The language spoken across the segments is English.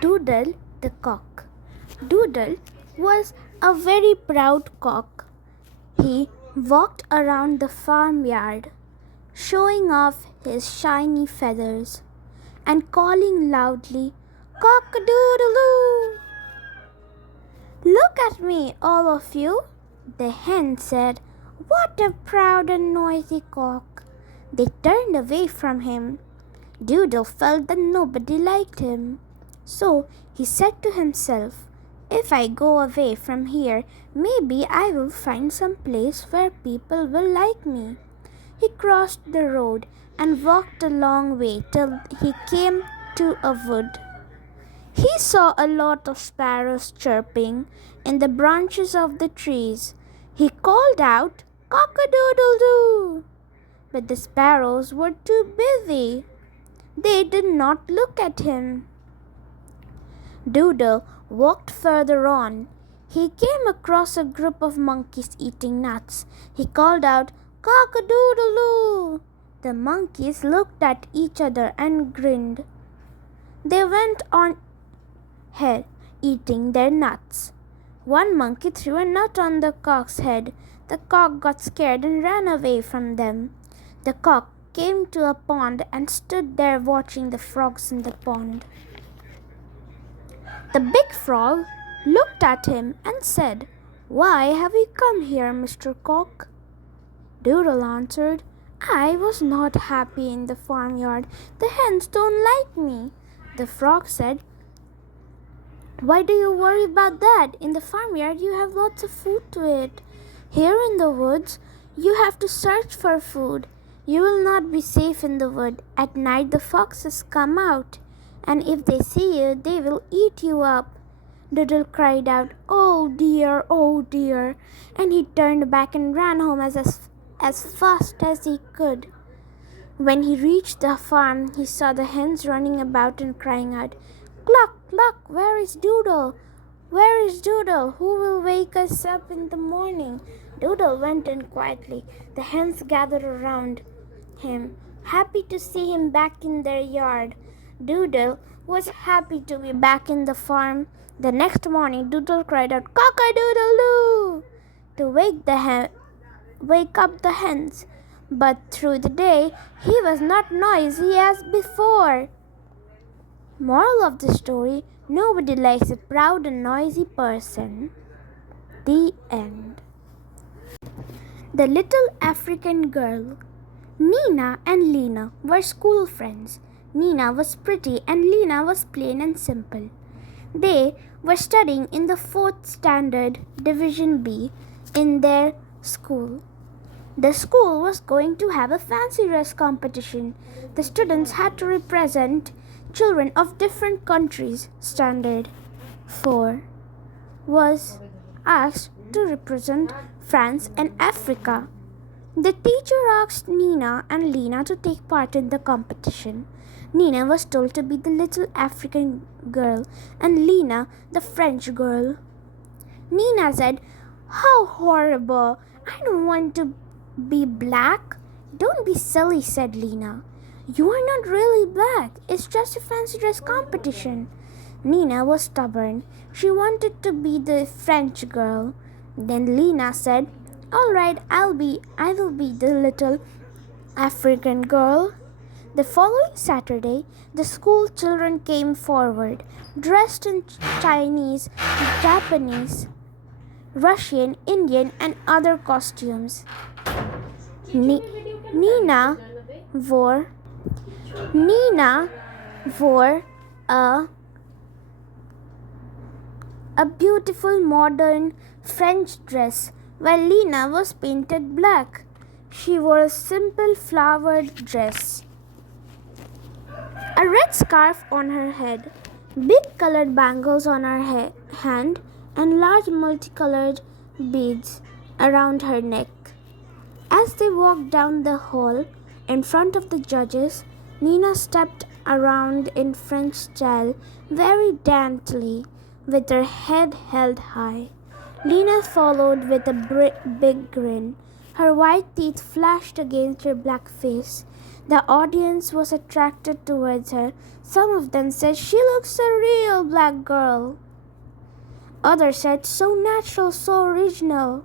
Doodle the cock. Doodle was a very proud cock. He walked around the farmyard, showing off his shiny feathers and calling loudly, "Cock-a-doodle-doo!" "Look at me, all of you," the hen said. "What a proud and noisy cock." They turned away from him. Doodle felt that nobody liked him. So he said to himself, "If I go away from here, maybe I will find some place where people will like me." He crossed the road and walked a long way till he came to a wood. He saw a lot of sparrows chirping in the branches of the trees. He called out, "Cock-a-doodle-doo!" But the sparrows were too busy. They did not look at him. Doodle walked further on. He came across a group of monkeys eating nuts. He called out, "Cock-a-doodle-doo!" The monkeys looked at each other and grinned. They went on head eating their nuts. One monkey threw a nut on the cock's head. The cock got scared and ran away from them. The cock came to a pond and stood there watching the frogs in the pond. The big frog looked at him and said, "Why have you come here, Mr. Cock?" Doodle answered, "I was not happy in the farmyard. The hens don't like me." The frog said, "Why do you worry about that? In the farmyard you have lots of food to eat. Here in the woods you have to search for food. You will not be safe in the wood. At night the foxes come out, and if they see you, they will eat you up." Doodle cried out, "Oh dear, oh dear," and he turned back and ran home as fast as he could. When he reached the farm, he saw the hens running about and crying out, "Cluck, cluck, where is Doodle? Where is Doodle? Who will wake us up in the morning?" Doodle went in quietly. The hens gathered around him, happy to see him back in their yard. Doodle was happy to be back in the farm. The next morning, Doodle cried out, "Cock-a-doodle-doo!" to wake up the hens. But through the day, he was not noisy as before. Moral of the story: nobody likes a proud and noisy person. The end. The Little African Girl. Nina and Lena were school friends. Nina was pretty and Lena was plain and simple. They were studying in the 4th standard, Division B, in their school. The school was going to have a fancy dress competition. The students had to represent children of different countries. Standard 4 was asked to represent France and Africa. The teacher asked Nina and Lena to take part in the competition. Nina was told to be the little African girl and Lena the French girl. Nina said, "How horrible! I don't want to be black." "Don't be silly," said Lena. "You are not really black. It's just a fancy dress competition." Nina was stubborn. She wanted to be the French girl. Then Lena said, "All right, I will be the little African girl." The following Saturday, the school children came forward, dressed in Chinese, Japanese, Russian, Indian, and other costumes. Nina wore a beautiful modern French dress, while Lena was painted black. She wore a simple flowered dress, a red scarf on her head, big colored bangles on her hand, and large multicolored beads around her neck. As they walked down the hall in front of the judges, Nina stepped around in French style very daintily, with her head held high. Lena followed with a big grin. Her white teeth flashed against her black face. The audience was attracted towards her. Some of them said, "She looks a real black girl." Others said, "So natural, so original."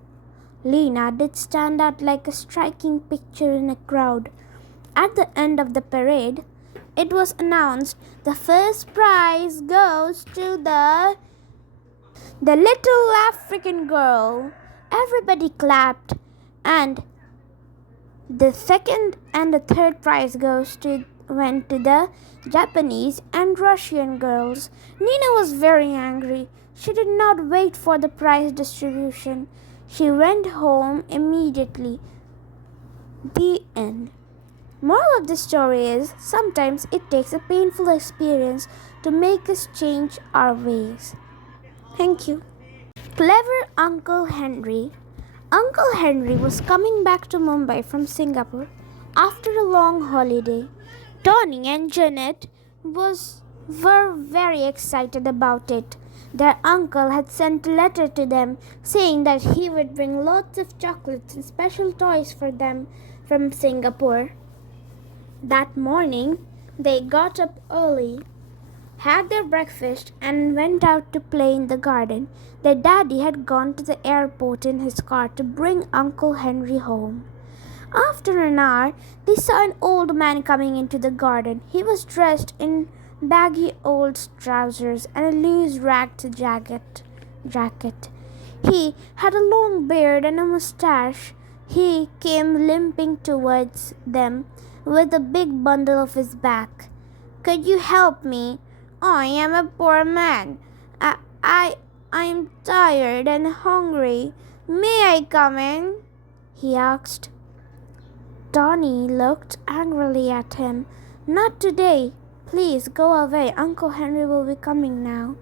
Lena did stand out like a striking picture in a crowd. At the end of the parade, it was announced the first prize goes to the little African girl. Everybody clapped, and the second and the third prize went to the Japanese and Russian girls. Nina was very angry. She did not wait for the prize distribution. She went home immediately. The end. Moral of the story is sometimes it takes a painful experience to make us change our ways. Thank you. Clever Uncle Henry. Uncle Henry was coming back to Mumbai from Singapore after a long holiday. Tony and Janet were very excited about it. Their uncle had sent a letter to them saying that he would bring lots of chocolates and special toys for them from Singapore. That morning, they got up early, had their breakfast, and went out to play in the garden. Their daddy had gone to the airport in his car to bring Uncle Henry home. After an hour, they saw an old man coming into the garden. He was dressed in baggy old trousers and a loose ragged jacket. He had a long beard and a mustache. He came limping towards them with a big bundle of his back. "Could you help me? I am a poor man. I am tired and hungry. May I come in?" he asked. Tony looked angrily at him. "Not today. Please go away. Uncle Henry will be coming now,"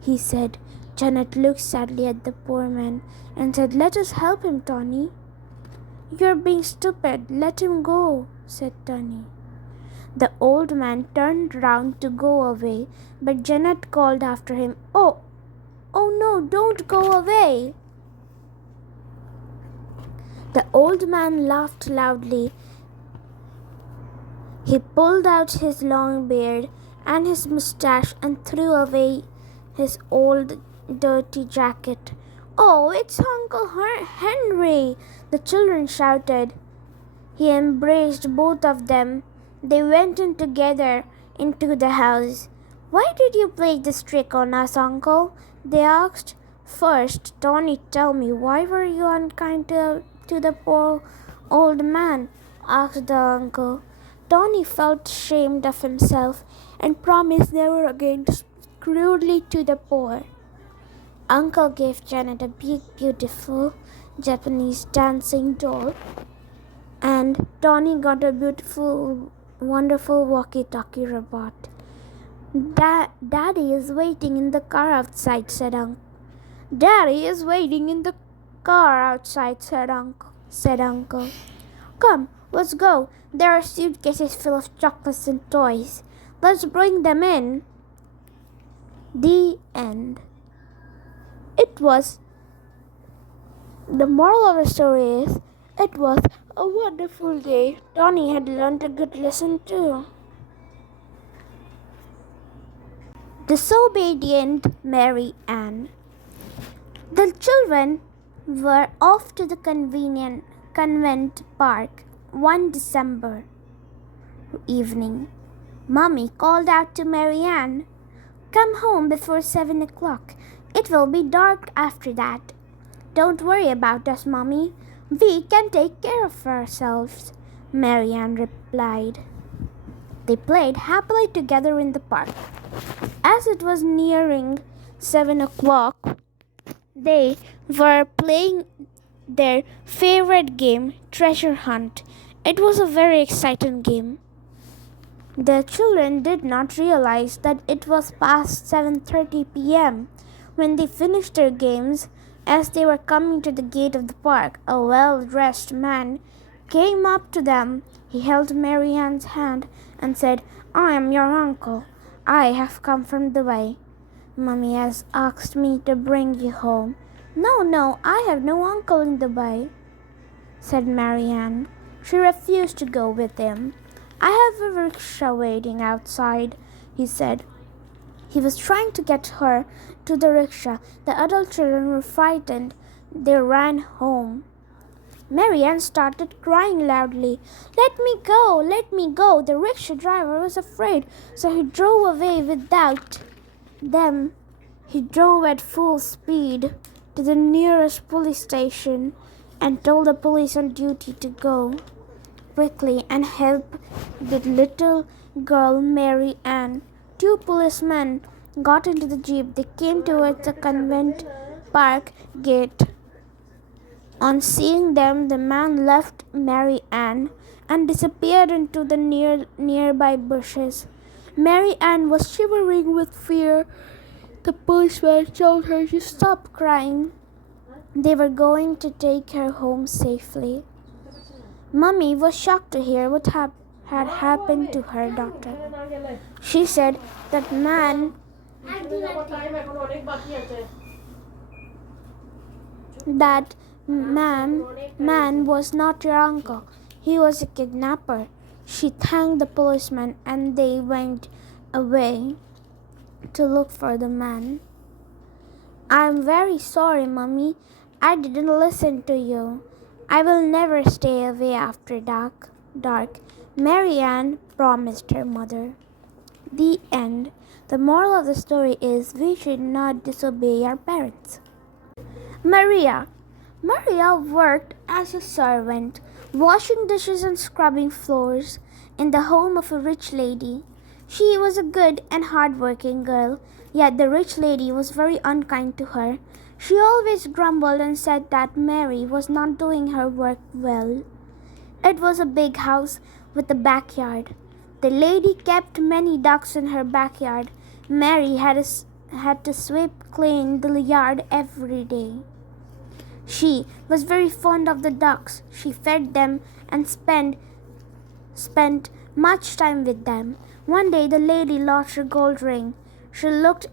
he said. Janet looked sadly at the poor man and said, "Let us help him, Tony." "You're being stupid. Let him go," said Tony. The old man turned round to go away, but Janet called after him, Oh no, don't go away." The old man laughed loudly. He pulled out his long beard and his mustache and threw away his old dirty jacket. "Oh, it's Uncle Henry!" the children shouted. He embraced both of them. They went in together into the house. "Why did you play this trick on us, Uncle?" they asked. "First, Tony, tell me, why were you unkind to the poor old man?" asked the uncle. Tony felt ashamed of himself and promised never again to speak rudely to the poor. Uncle gave Janet a big, beautiful Japanese dancing doll, and Tony got a beautiful, wonderful walkie-talkie robot. "Daddy is waiting in the car outside," said Uncle. "Daddy is waiting in the car outside," said Uncle. "Come, let's go. There are suitcases full of chocolates and toys. Let's bring them in." The end. The moral of the story is, it was a wonderful day. Tony had learned a good lesson too. Disobedient Mary Ann. The children were off to the convent park one December evening. Mummy called out to Mary Ann, "Come home before 7 o'clock. It will be dark after that." "Don't worry about us, Mummy. We can take care of ourselves," Mary Ann replied. They played happily together in the park. As it was nearing 7 o'clock, they were playing their favorite game, Treasure Hunt. It was a very exciting game. The children did not realize that it was past 7:30 p.m. when they finished their games. As they were coming to the gate of the park, a well-dressed man came up to them. He held Mary Ann's hand and said, "I am your uncle. I have come from Dubai. Mummy has asked me to bring you home." No, I have no uncle in Dubai," said Mary Ann. She refused to go with him. I have a rickshaw waiting outside, he said. He was trying to get her to the rickshaw. The adult children were frightened. They ran home. Marianne started crying loudly. Let me go! Let me go! The rickshaw driver was afraid, so he drove away without them. He drove at full speed to the nearest police station and told the police on duty to go quickly and help the little girl Mary Ann. Two policemen got into the jeep. They came towards the convent park gate. On seeing them, the man left Mary Ann and disappeared into the nearby bushes. Mary Ann was shivering with fear. The policeman told her to stop crying. They were going to take her home safely. Mummy was shocked to hear what had happened to her daughter. She said that man was not your uncle. He was a kidnapper. She thanked the policeman and they went away to look for the man. I'm very sorry, Mummy. I didn't listen to you. I will never stay away after dark. Mary Ann promised her mother. The end. The moral of the story is we should not disobey our parents. Maria worked as a servant, washing dishes and scrubbing floors in the home of a rich lady. She was a good and hard-working girl, yet the rich lady was very unkind to her. She always grumbled and said that Mary was not doing her work well. It was a big house with a backyard. The lady kept many ducks in her backyard. Mary had to sweep clean the yard every day. She was very fond of the ducks. She fed them and spent much time with them. One day the lady lost her gold ring. She looked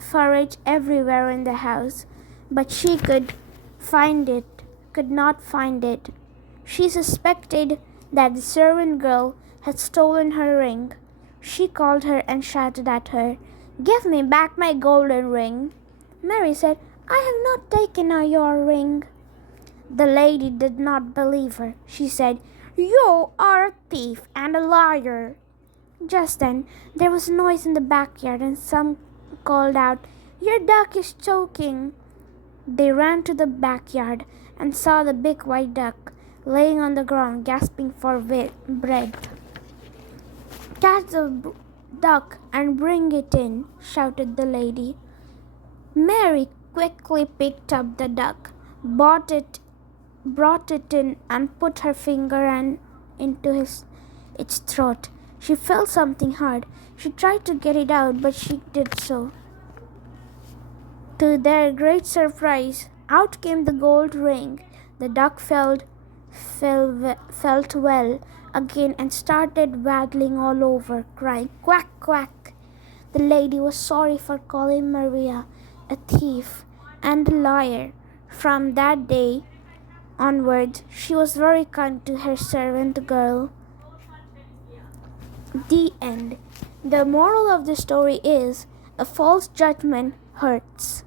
for it everywhere in the house, but she could not find it. She suspected that the servant girl had stolen her ring. She called her and shouted at her, "Give me back my golden ring." Mary said, "I have not taken your ring." The lady did not believe her. She said, "You are a thief and a liar." Just then, there was a noise in the backyard and some called out, "Your duck is choking." They ran to the backyard and saw the big white duck laying on the ground, gasping for breath. "Catch the duck and bring it in," shouted the lady. Mary quickly picked up the duck, brought it in, and put her finger into its throat. She felt something hard. She tried to get it out, but she did so. To their great surprise, out came the gold ring. The duck felt well again and started waddling all over, crying, "Quack, quack." The lady was sorry for calling Maria a thief and a liar. From that day onwards, she was very kind to her servant girl. The end. The moral of the story is a false judgment hurts.